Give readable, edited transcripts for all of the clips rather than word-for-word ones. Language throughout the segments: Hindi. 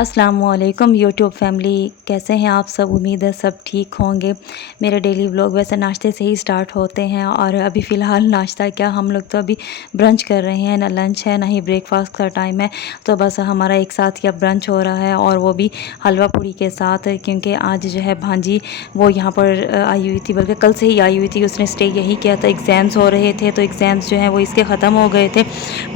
अस्सलामुअलैकुम यूट्यूब फैमिली, कैसे हैं आप सब। उम्मीद है सब ठीक होंगे। मेरे डेली व्लॉग वैसे नाश्ते से ही स्टार्ट होते हैं और अभी फ़िलहाल नाश्ता क्या, हम लोग तो अभी ब्रंच कर रहे हैं। ना लंच है ना ही ब्रेकफास्ट का टाइम है, तो बस हमारा एक साथ या ब्रंच हो रहा है और वो भी हलवा पूड़ी के साथ, क्योंकि आज जो है भांजी वो यहाँ पर आई हुई थी, बल्कि कल से ही आई हुई थी। उसने स्टे यही किया था, एग्ज़ाम्स हो रहे थे तो एग्ज़ाम्स जो हैं वो इसके ख़त्म हो गए थे,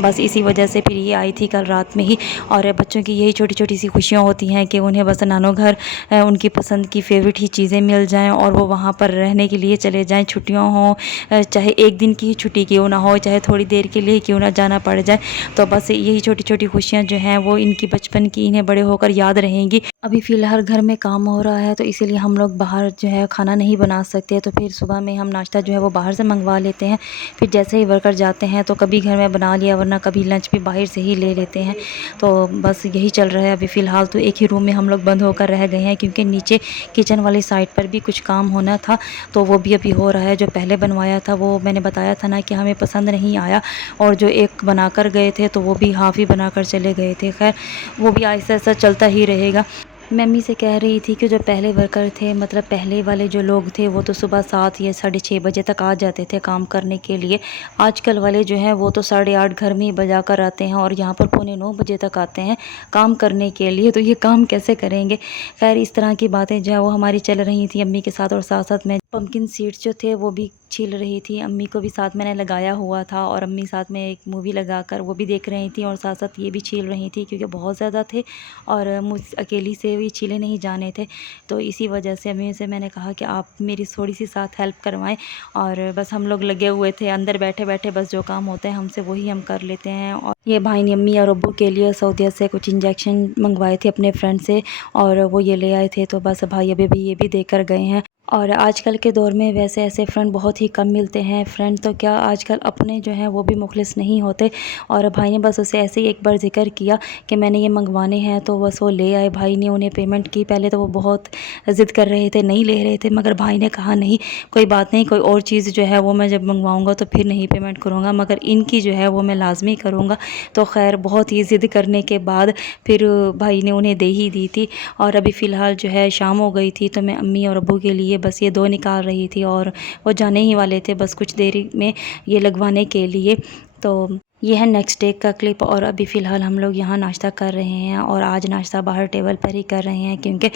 बस इसी वजह से फिर ये आई थी कल रात में ही। और बच्चों की यही छोटी छोटी सी खुशियाँ होती हैं कि उन्हें बस नानो घर उनकी पसंद की फ़ेवरेट ही चीज़ें मिल जाएं और वो वहाँ पर रहने के लिए चले जाएं। छुट्टियों हों, चाहे एक दिन की छुट्टी क्यों ना हो, चाहे थोड़ी देर के लिए क्यों ना जाना पड़ जाए, तो बस यही छोटी छोटी खुशियाँ जो हैं वो इनकी बचपन की इन्हें बड़े होकर याद रहेंगी। अभी फ़िलहाल घर में काम हो रहा है तो इसीलिए हम लोग बाहर जो है खाना नहीं बना सकते, तो फिर सुबह में हम नाश्ता जो है वो बाहर से मंगवा लेते हैं। फिर जैसे ही वर्कर जाते हैं तो कभी घर में बना लिया, वरना कभी लंच भी बाहर से ही ले लेते हैं। तो बस यही चल रहा है अभी फ़िलहाल। तो एक ही रूम में हम लोग बंद होकर रह गए हैं, क्योंकि नीचे किचन वाली साइड पर भी कुछ काम होना था, तो वो भी अभी हो रहा है। जो पहले बनवाया था वो मैंने बताया था ना कि हमें पसंद नहीं आया, और जो एक बनाकर गए थे तो वो भी हाफ़ ही बनाकर चले गए थे। खैर वो भी आहिस्ता आहिस्ता चलता ही रहेगा। मैं अम्मी से कह रही थी कि जो पहले वर्कर थे, मतलब पहले वाले जो लोग थे, वो तो सुबह 7 या 6:30 बजे तक आ जाते थे काम करने के लिए। आजकल वाले जो हैं वो तो 8:30 घर में ही बजा कर आते हैं और यहाँ पर 8:45 बजे तक आते हैं काम करने के लिए। तो ये काम कैसे करेंगे। खैर इस तरह की बातें जो है वो हमारी चल रही थी अम्मी के साथ, और साथ साथ मैं पम्पकिन सीड्स जो थे वो भी छील रही थी। अम्मी को भी साथ मैंने लगाया हुआ था और अम्मी साथ में एक मूवी लगाकर वो भी देख रही थी, और साथ साथ ये भी छील रही थी, क्योंकि बहुत ज़्यादा थे और मुझ अकेली से भी छीले नहीं जाने थे। तो इसी वजह से अम्मी से मैंने कहा कि आप मेरी थोड़ी सी साथ हेल्प करवाएं, और बस हम लोग लगे हुए थे अंदर बैठे बैठे, बस जो काम होते हैं हमसे वही हम कर लेते हैं। और ये भाई ने अम्मी और अब्बू के लिए सऊदीया से कुछ इंजेक्शन मंगवाए थे अपने फ्रेंड से, और वो ये ले आए थे, तो बस भाई अभी भी ये भी देकर गए हैं। और आजकल के दौर में वैसे ऐसे फ्रेंड बहुत ही कम मिलते हैं। फ्रेंड तो क्या, आजकल अपने जो हैं वो भी मुखलिस नहीं होते। और भाई ने बस उसे ऐसे ही एक बार ज़िक्र किया कि मैंने ये मंगवाने हैं, तो बस वो ले आए। भाई ने उन्हें पेमेंट की। पहले तो वो बहुत ज़िद कर रहे थे, नहीं ले रहे थे, मगर भाई ने कहा नहीं कोई बात नहीं, कोई और चीज़ जो है वो मैं जब मंगवाऊँगा तो फिर नहीं पेमेंट करूँगा, मगर इनकी जो है वो मैं लाजमी करूँगा। तो खैर बहुत ही ज़िद करने के बाद फिर भाई ने उन्हें दे ही दी थी। और अभी फ़िलहाल जो है शाम हो गई थी, तो मैं अम्मी और अब्बू के लिए बस ये 2 निकाल रही थी, और वो जाने ही वाले थे बस कुछ देर में ये लगवाने के लिए। तो ये है नेक्स्ट डे का क्लिप। और अभी फ़िलहाल हम लोग यहाँ नाश्ता कर रहे हैं, और आज नाश्ता बाहर टेबल पर ही कर रहे हैं, क्योंकि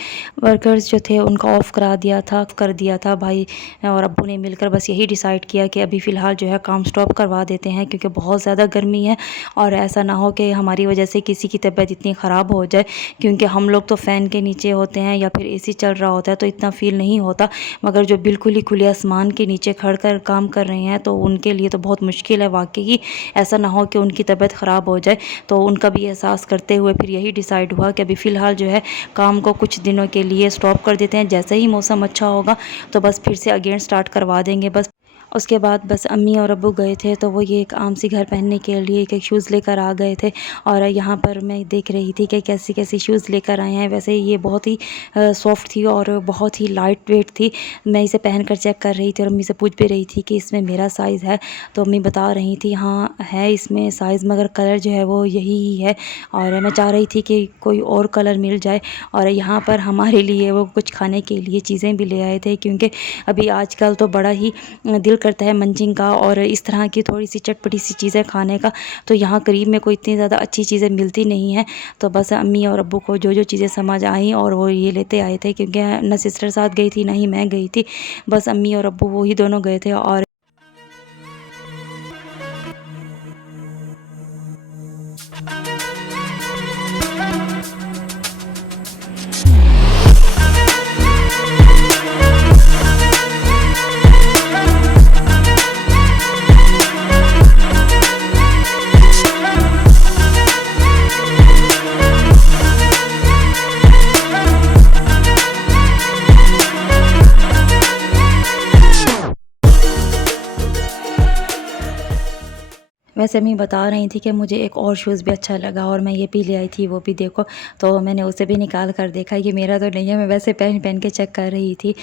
वर्कर्स जो थे उनका ऑफ़ कर दिया था भाई और अब्बू ने मिलकर। बस यही डिसाइड किया कि अभी फ़िलहाल जो है काम स्टॉप करवा देते हैं, क्योंकि बहुत ज़्यादा गर्मी है, और ऐसा ना हो कि हमारी वजह से किसी की तबीयत इतनी ख़राब हो जाए। क्योंकि हम लोग तो फ़ैन के नीचे होते हैं या फिर एसी चल रहा होता है तो इतना फ़ील नहीं होता, मगर जो बिल्कुल ही खुले आसमान के नीचे खड़ कर काम कर रहे हैं तो उनके लिए तो बहुत मुश्किल है वाकई। ऐसा ना हो कि उनकी तबीयत ख़राब हो जाए। तो उनका भी एहसास करते हुए फिर यही डिसाइड हुआ कि अभी फ़िलहाल जो है काम को कुछ दिनों के लिए स्टॉप कर देते हैं। जैसे ही मौसम अच्छा होगा तो बस फिर से अगेन स्टार्ट करवा देंगे। बस उसके बाद बस अम्मी और अब्बू गए थे, तो वो ये एक आम सी घर पहनने के लिए एक शूज़ लेकर आ गए थे। और यहाँ पर मैं देख रही थी कि कैसी कैसी शूज़ लेकर आए हैं। वैसे ये बहुत ही सॉफ्ट थी और बहुत ही लाइट वेट थी। मैं इसे पहनकर चेक कर रही थी और अम्मी से पूछ भी रही थी कि इसमें मेरा साइज़ है, तो अम्मी बता रही थी हाँ है इसमें साइज़, मगर कलर जो है वो यही ही है। और मैं चाह रही थी कि कोई और कलर मिल जाए। और यहाँ पर हमारे लिए वो कुछ खाने के लिए चीज़ें भी ले आए थे, क्योंकि अभी आजकल तो बड़ा ही दिल करता है मंचिंग का और इस तरह की थोड़ी सी चटपटी सी चीज़ें खाने का। तो यहाँ करीब में कोई इतनी ज़्यादा अच्छी चीज़ें मिलती नहीं हैं, तो बस अम्मी और अब्बू को जो जो चीज़ें समझ आई और वो ये लेते आए थे, क्योंकि न सिस्टर साथ गई थी ना ही मैं गई थी। बस अम्मी और अब्बू वो ही दोनों गए थे। और वैसे मैं बता रही थी कि मुझे एक और शूज़ भी अच्छा लगा और मैं ये भी ले आई थी, वो भी देखो। तो मैंने उसे भी निकाल कर देखा, ये मेरा तो नहीं है, मैं वैसे पहन पहन के चेक कर रही थी।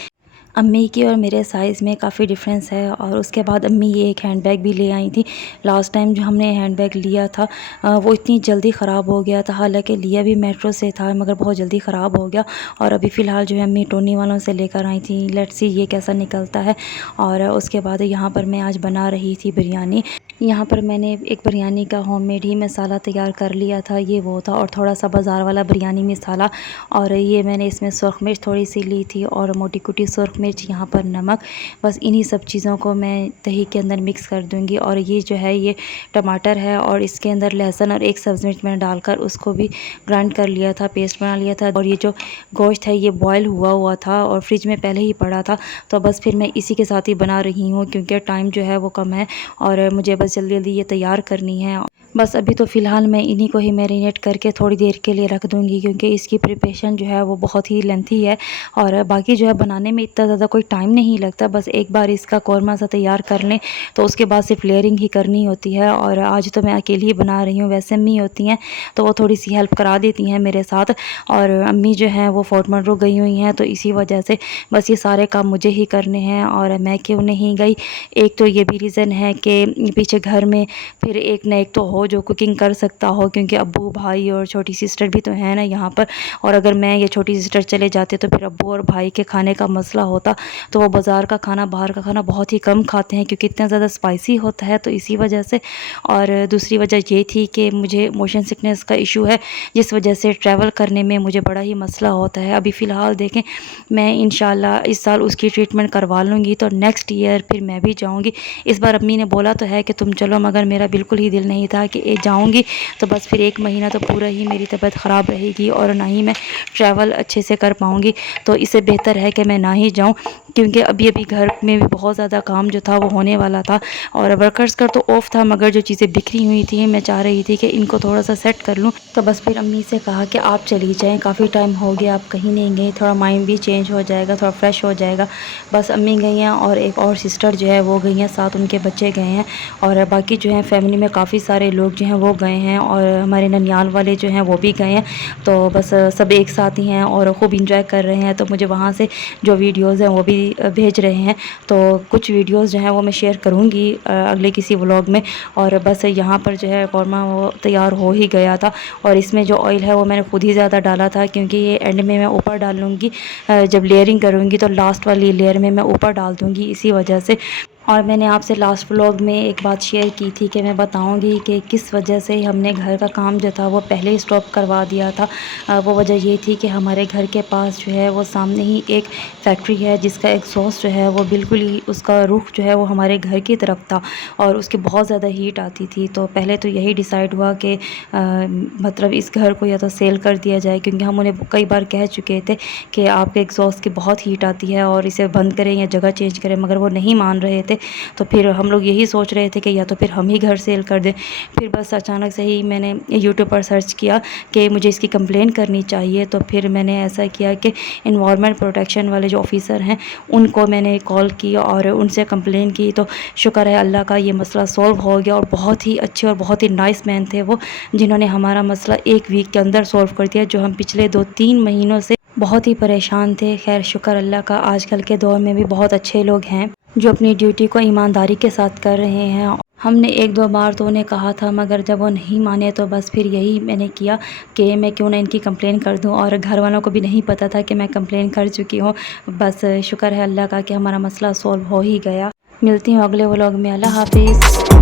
अम्मी की और मेरे साइज़ में काफ़ी डिफरेंस है। और उसके बाद अम्मी ये एक हैंडबैग भी ले आई थी। लास्ट टाइम जो हमने हैंडबैग लिया था वो इतनी जल्दी ख़राब हो गया था, हालांकि लिया भी मेट्रो से था मगर बहुत जल्दी ख़राब हो गया। और अभी फ़िलहाल जो है अम्मी टोनी वालों से लेकर आई थी, लेट्स सी ये कैसा निकलता है। और उसके बाद यहाँ पर मैं आज बना रही थी बिरयानी। यहाँ पर मैंने एक बिरयानी का होममेड ही मसाला तैयार कर लिया था, ये वो था, और थोड़ा सा बाज़ार वाला बिरयानी मसाला। और ये मैंने इसमें सुरख मिर्च थोड़ी सी ली थी और मोटी कुटी सुरख मिर्च, यहाँ पर नमक। बस इन्हीं सब चीज़ों को मैं दही के अंदर मिक्स कर दूँगी। और ये जो है ये टमाटर है और इसके अंदर लहसुन और एक सब्ज़ी मिर्च मैंने डालकर उसको भी ग्राइंड कर लिया था, पेस्ट बना लिया था। और ये जो गोश्त है ये बॉयल हुआ हुआ था और फ्रिज में पहले ही पड़ा था, तो बस फिर मैं इसी के साथ ही बना रही हूँ क्योंकि टाइम जो है वो कम है और मुझे बस जल्दी जल्दी ये तैयार करनी है। बस अभी तो फ़िलहाल मैं इन्हीं को ही मैरिनेट करके थोड़ी देर के लिए रख दूँगी क्योंकि इसकी प्रिपरेशन जो है वो बहुत ही लेंथी है। और बाकी जो है बनाने में इतना ज़्यादा कोई टाइम नहीं लगता, बस एक बार इसका कौरमा सा तैयार कर लें तो उसके बाद सिर्फ लेयरिंग ही करनी होती है। और आज तो मैं अकेली ही बना रही हूँ, वैसे अम्मी होती हैं तो वो थोड़ी सी हेल्प करा देती हैं मेरे साथ। और अम्मी जो हैं वो फोर्टमंटो गई हुई हैं, तो इसी वजह से बस ये सारे काम मुझे ही करने हैं और मैं क्यों नहीं गई। एक तो ये भी रीज़न है कि पीछे घर में फिर एक न एक तो हो जो कुकिंग कर सकता हो, क्योंकि अब्बू भाई और छोटी सिस्टर भी तो है ना यहाँ पर। और अगर मैं या छोटी सिस्टर चले जाते तो फिर अब्बू और भाई के खाने का मसला होता, तो वो बाज़ार का खाना बाहर का खाना बहुत ही कम खाते हैं क्योंकि इतना ज़्यादा स्पाइसी होता है, तो इसी वजह से। और दूसरी वजह ये थी कि मुझे मोशन सिकनेस का इशू है, जिस वजह से ट्रैवल करने में मुझे बड़ा ही मसला होता है। अभी फ़िलहाल देखें, मैं इंशाल्लाह इस साल उसकी ट्रीटमेंट करवा लूँगी तो नेक्स्ट ईयर फिर मैं भी जाऊँगी। इस बार अम्मी ने बोला तो है कि तुम चलो, मगर मेरा बिल्कुल ही दिल नहीं था कि जाऊँगी तो बस फिर 1 महीना तो पूरा ही मेरी तबीयत ख़राब रहेगी और ना ही मैं ट्रैवल अच्छे से कर पाऊँगी। तो इससे बेहतर है कि मैं ना ही जाऊँ, क्योंकि अभी अभी घर में भी बहुत ज़्यादा काम जो था वो होने वाला था और वर्कर्स का तो ऑफ था, मगर जो चीज़ें बिखरी हुई थी मैं चाह रही थी कि इनको थोड़ा सा सेट कर लूँ। तो बस फिर अम्मी से कहा कि आप चली जाएँ, काफ़ी टाइम हो गया आप कहीं नहीं गई, थोड़ा माइंड भी चेंज हो जाएगा, थोड़ा फ्रेश हो जाएगा। बस अम्मी गई हैं और एक और सिस्टर जो है वो गई हैं, साथ उनके बच्चे गए हैं। और बाकी जो है फैमिली में काफ़ी सारे लोग जो हैं वो गए हैं और हमारे ननियाल वाले जो हैं वो भी गए हैं। तो बस सब एक साथ ही हैं और खूब इंजॉय कर रहे हैं। तो मुझे वहाँ से जो वीडियोज़ हैं वो भी भेज रहे हैं, तो कुछ वीडियोज़ जो हैं वो मैं शेयर करूँगी अगले किसी व्लॉग में। और बस यहाँ पर जो है कौरमा वो तैयार हो ही गया था और इसमें जो ऑयल है वो मैंने खुद ही ज़्यादा डाला था, क्योंकि ये एंड में मैं ऊपर डाल लूँगी, जब लेयरिंग करूँगी तो लास्ट वाली लेयर में मैं ऊपर डाल दूँगी, इसी वजह से। और मैंने आपसे लास्ट व्लॉग में एक बात शेयर की थी कि मैं बताऊंगी कि किस वजह से हमने घर का काम जो था वो पहले ही स्टॉप करवा दिया था। वो वजह ये थी कि हमारे घर के पास जो है वो सामने ही एक फैक्ट्री है जिसका एग्जॉस्ट जो है वो बिल्कुल ही उसका रुख जो है वो हमारे घर की तरफ था और उसकी बहुत ज़्यादा हीट आती थी। तो पहले तो यही डिसाइड हुआ कि मतलब इस घर को या तो सेल कर दिया जाए, क्योंकि हम उन्हें कई बार कह चुके थे कि आपके एग्जॉस्ट की बहुत हीट आती है और इसे बंद करें या जगह चेंज करें, मगर वो नहीं मान रहे थे। तो फिर हम लोग यही सोच रहे थे कि या तो फिर हम ही घर सेल कर दें। फिर बस अचानक से ही मैंने यूट्यूब पर सर्च किया कि मुझे इसकी कंप्लेन करनी चाहिए। तो फिर मैंने ऐसा किया कि इन्वायरमेंट प्रोटेक्शन वाले जो ऑफिसर हैं उनको मैंने कॉल की और उनसे कंप्लेन की। तो शुक्र है अल्लाह का, ये मसला सॉल्व हो गया और बहुत ही अच्छे और बहुत ही नाइस मैन थे वो, जिन्होंने हमारा मसला 1 वीक के अंदर सॉल्व कर दिया, जो हम पिछले 2-3 महीनों से बहुत ही परेशान थे। खैर शुक्र अल्लाह का, आजकल के दौर में भी बहुत अच्छे लोग हैं जो अपनी ड्यूटी को ईमानदारी के साथ कर रहे हैं। हमने 1-2 बार तो उन्हें कहा था, मगर जब वो नहीं माने तो बस फिर यही मैंने किया कि मैं क्यों ना इनकी कंप्लेन कर दूं। और घर वालों को भी नहीं पता था कि मैं कंप्लेन कर चुकी हूं। बस शुक्र है अल्लाह का कि हमारा मसला सॉल्व हो ही गया। मिलती हूँ अगले व्लॉग में। अल्लाह हाफिज़।